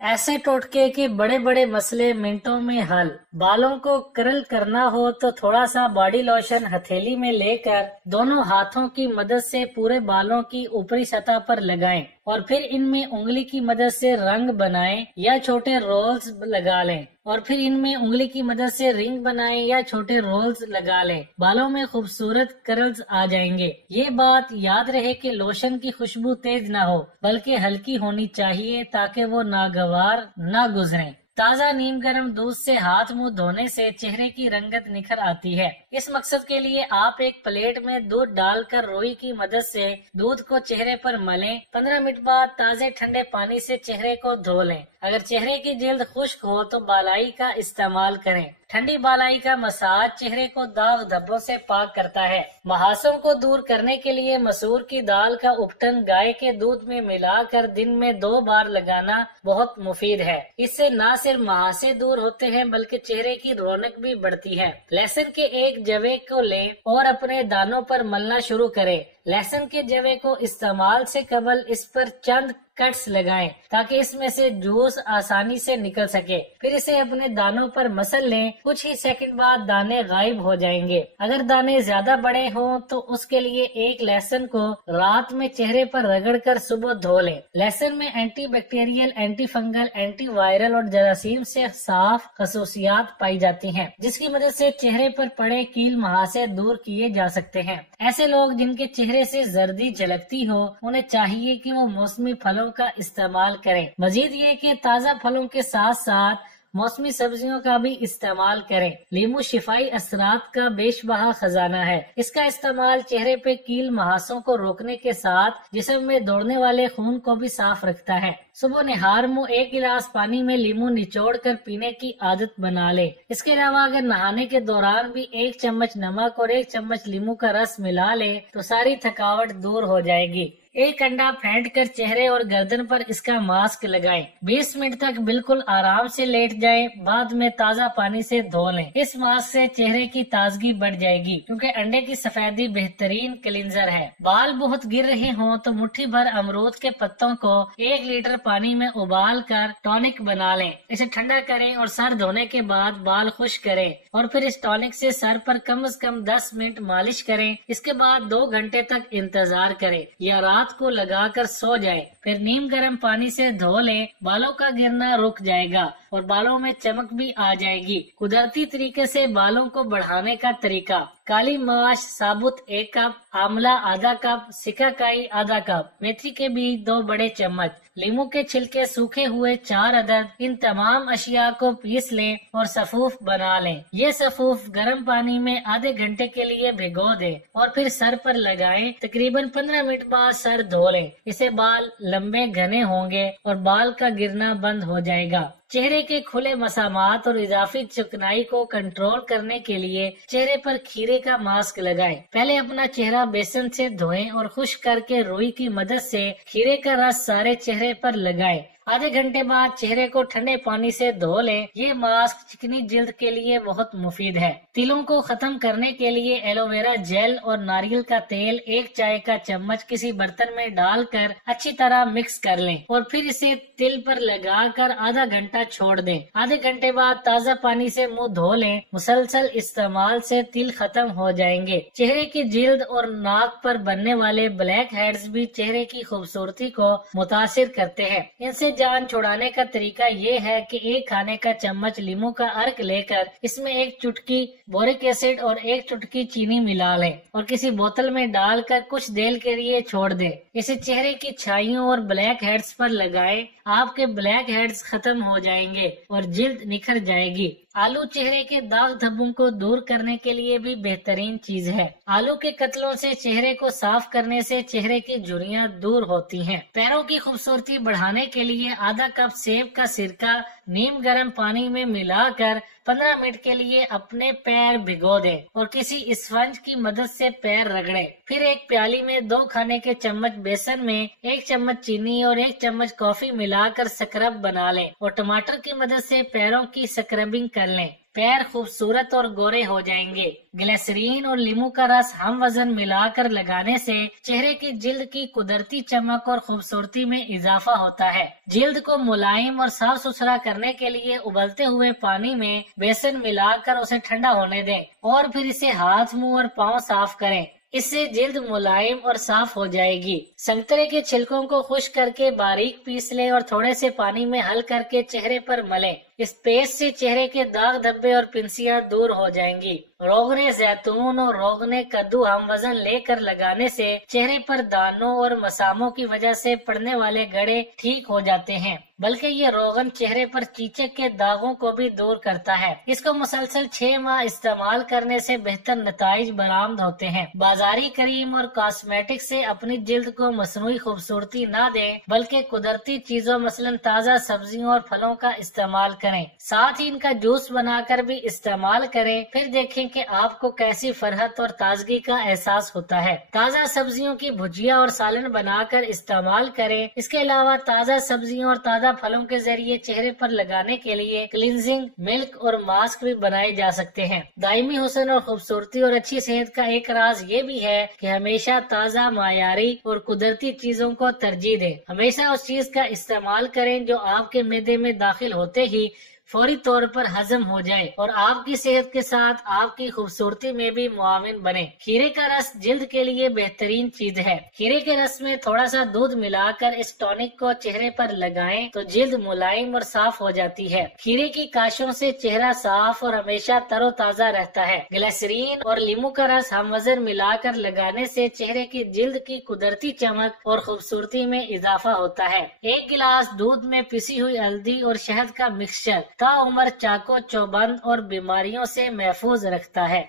ऐसे टोटके के बड़े बड़े मसले मिनटों में हल। बालों को कर्ल करना हो तो थोड़ा सा बॉडी लोशन हथेली में लेकर दोनों हाथों की मदद से पूरे बालों की ऊपरी सतह पर लगाएं और फिर इनमें उंगली की मदद से रंग बनाएं या छोटे रोल्स लगा लें और फिर इनमें उंगली की मदद से रिंग बनाएं या छोटे रोल्स लगा लें। बालों में खूबसूरत कर्ल्स आ जाएंगे। ये बात याद रहे कि लोशन की खुशबू तेज ना हो बल्कि हल्की होनी चाहिए ताकि वो नागवार ना गुजरे। ताज़ा नीम गर्म दूध से हाथ मुंह धोने से चेहरे की रंगत निखर आती है। इस मकसद के लिए आप एक प्लेट में दूध डालकर रुई की मदद से दूध को चेहरे पर मलें। 15 मिनट बाद ताज़े ठंडे पानी से चेहरे को धो लें। अगर चेहरे की जिल्द खुश्क हो तो बालाई का इस्तेमाल करें। ठंडी बालाई का मसाज चेहरे को दाग धब्बों से पाक करता है। महासों को दूर करने के लिए मसूर की दाल का उपटन गाय के दूध में मिलाकर दिन में 2 बार लगाना बहुत मुफीद है। इससे न सिर्फ महासे दूर होते हैं बल्कि चेहरे की रौनक भी बढ़ती है। लहसुन के एक जवे को लें और अपने दानों पर मलना शुरू करें। लहसुन के जवे को इस्तेमाल से कबल इस पर चंद कट्स लगाएं ताकि इसमें से जूस आसानी से निकल सके। फिर इसे अपने दानों पर मसल लें। कुछ ही सेकंड बाद दाने गायब हो जाएंगे। अगर दाने ज्यादा बड़े हों तो उसके लिए एक लहसुन को रात में चेहरे पर रगड़कर सुबह धो लें। लहसुन में anti bacterial, anti fungal, anti viral और जरासीम से साफ खसूसियात पाई जाती हैं, जिसकी मदद से चेहरे पर पड़े कील महासे दूर किए जा सकते हैं। ऐसे लोग जिनके चेहरे से जर्दी झलकती हो उन्हें चाहिए कि वो मौसमी फलों का इस्तेमाल करें। मजीद ये कि ताज़ा फलों के साथ साथ मौसमी सब्जियों का भी इस्तेमाल करें। लीमू शिफाई असरात का बेशबहा खजाना है। इसका इस्तेमाल चेहरे पे कील महासों को रोकने के साथ जिस्म में दौड़ने वाले खून को भी साफ रखता है। सुबह निहार मुंह 1 गिलास पानी में लीमू निचोड़ कर पीने की आदत बना ले। इसके अलावा अगर नहाने के दौरान भी 1 चम्मच नमक और 1 चम्मच लीमू का रस मिला ले तो सारी थकावट दूर हो जाएगी। 1 अंडा फेंट कर चेहरे और गर्दन पर इसका मास्क लगाएं। 20 मिनट तक बिल्कुल आराम से लेट जाएं। बाद में ताज़ा पानी से धो लें। इस मास्क से चेहरे की ताजगी बढ़ जाएगी क्योंकि अंडे की सफेदी बेहतरीन क्लींजर है। बाल बहुत गिर रहे हों तो मुट्ठी भर अमरूद के पत्तों को 1 लीटर पानी में उबाल कर टॉनिक बना लें। इसे ठंडा करें और सर धोने के बाद बाल खुश्क करें और फिर इस टॉनिक से सर पर कम से कम 10 मिनट मालिश करें। इसके बाद 2 घंटे तक इंतजार करें या रात को लगाकर सो जाएं। फिर नीम गर्म पानी से धो लें। बालों का गिरना रुक जाएगा और बालों में चमक भी आ जाएगी। कुदरती तरीके से बालों को बढ़ाने का तरीका: काली माश साबुत 1 कप, आंवला आधा कप, सिकाकाई आधा कप, मेथी के बीज 2 बड़े चम्मच, लीमू के छिलके सूखे हुए 4 अदद। इन तमाम अशिया को पीस लें और सफूफ बना लें। ये सफूफ गर्म पानी में आधे घंटे के लिए भिगो दें और फिर सर पर लगाएं। तकरीबन 15 मिनट बाद सर धो लें। इससे बाल लंबे घने होंगे और बाल का गिरना बंद हो जाएगा। चेहरे के खुले मसामात और इजाफी चिकनाई को कंट्रोल करने के लिए चेहरे पर खीरे का मास्क लगाएं। पहले अपना चेहरा बेसन से धोएं और खुश्क करके रुई की मदद से खीरे का रस सारे चेहरे पर लगाएं। आधे घंटे बाद चेहरे को ठंडे पानी से धो लें। ये मास्क चिकनी जिल्द के लिए बहुत मुफीद है। तिलों को खत्म करने के लिए एलोवेरा जेल और नारियल का तेल 1 चाय का चम्मच किसी बर्तन में डालकर अच्छी तरह मिक्स कर लें और फिर इसे तिल पर लगाकर आधा घंटा छोड़ दें। आधे घंटे बाद ताज़ा पानी से मुंह धो लें। मुसलसल इस्तेमाल से तिल खत्म हो जाएंगे। चेहरे की जिल्द और नाक पर बनने वाले ब्लैक हेड्स भी चेहरे की खूबसूरती को मुतासिर करते हैं। इनसे जान छुड़ाने का तरीका ये है कि 1 खाने का चम्मच लीमू का अर्क लेकर इसमें 1 चुटकी बोरिक एसिड और 1 चुटकी चीनी मिला लें और किसी बोतल में डालकर कुछ देर के लिए छोड़ दें। इसे चेहरे की छाइयों और ब्लैक हेड्स पर लगाएं। आपके ब्लैक हेड्स खत्म हो जाएंगे और जिल्द निखर जाएगी। आलू चेहरे के दाग धब्बों को दूर करने के लिए भी बेहतरीन चीज है। आलू के कतलों से चेहरे को साफ करने से चेहरे की झुर्रियां दूर होती हैं। पैरों की खूबसूरती बढ़ाने के लिए आधा कप सेब का सिरका नीम गर्म पानी में मिलाकर 15 मिनट के लिए अपने पैर भिगो दें और किसी स्पंज की मदद से पैर रगड़ें। फिर 1 प्याली में 2 खाने के चम्मच बेसन में 1 चम्मच चीनी और 1 चम्मच कॉफी मिलाकर स्क्रब बना लें और टमाटर की मदद से पैरों की स्क्रबिंग कर लें। पैर खूबसूरत और गोरे हो जाएंगे। ग्लिसरीन और नींबू का रस हम वजन मिलाकर लगाने से चेहरे की जिल्द की कुदरती चमक और खूबसूरती में इजाफा होता है। जिल्द को मुलायम और साफ सुथरा करने के लिए उबलते हुए पानी में बेसन मिलाकर उसे ठंडा होने दें और फिर इसे हाथ, मुंह और पाँव साफ करें। इससे जिल्द मुलायम और साफ हो जाएगी। संतरे के छिलकों को खुश्क करके बारीक पीस लें और थोड़े से पानी में हल करके चेहरे पर मलें। इस पेस्ट से चेहरे के दाग, धब्बे और पिंसियां दूर हो जाएंगी। रोगने जैतून और रोगने कद्दू हम वजन लेकर लगाने से चेहरे पर दानों और मसामों की वजह से पड़ने वाले गड़े ठीक हो जाते हैं। बल्कि ये रोगन चेहरे पर चीचक के दागों को भी दूर करता है। इसको मुसलसल 6 माह इस्तेमाल करने से बेहतर नताइज बरामद होते हैं। बाजारी क्रीम और कॉस्मेटिक से अपनी जिल्द को मसनूई खूबसूरती न दें, बल्कि कुदरती चीजों मसलन ताज़ा सब्जियों और फलों का इस्तेमाल करें। साथ ही इनका जूस बनाकर भी इस्तेमाल करें। फिर देखें कि आपको कैसी फरहत और ताजगी का एहसास होता है। ताज़ा सब्जियों की भुजिया और सालन बनाकर इस्तेमाल करें। इसके अलावा ताज़ा सब्जियों और ताज़ा फलों के जरिए चेहरे पर लगाने के लिए क्लींजिंग मिल्क और मास्क भी बनाए जा सकते हैं। दायमी हुस्न और खूबसूरती और अच्छी सेहत का एक राज ये भी है कि हमेशा ताज़ा, मायारी और कुदरती चीजों को तरजीह दें। हमेशा उस चीज का इस्तेमाल करें जो आपके मैदे में दाखिल होते ही फौरी तौर पर हजम हो जाए और आपकी सेहत के साथ आपकी खूबसूरती में भी मुआविन बने। खीरे का रस जिल्द के लिए बेहतरीन चीज है। खीरे के रस में थोड़ा सा दूध मिलाकर इस टॉनिक को चेहरे पर लगाएं तो जिल्द मुलायम और साफ हो जाती है। खीरे की काशों से चेहरा साफ और हमेशा तरोताजा रहता है। ग्लिसरीन और नींबू का रस हम वजन मिलाकर लगाने से चेहरे की जिल्द की कुदरती चमक और खूबसूरती में इजाफा होता है। 1 गिलास दूध में पिसी हुई हल्दी और शहद का मिक्सचर ताउम्र चाको चौबंद और बीमारियों से महफूज रखता है।